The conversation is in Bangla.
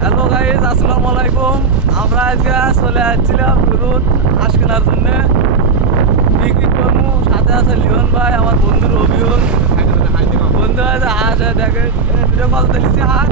হ্যালো গাইজ, আসসালামু আলাইকুম। আমরা আজকে চলে আসছিলাম দুধ হাঁস কেনার জন্য বিক্রি করবো। সাথে আছে লিওন ভাই, আমার বন্ধুর অভিযোগ বন্ধু আছে হাঁস দেখে দুটো কল দিয়েছি হাঁস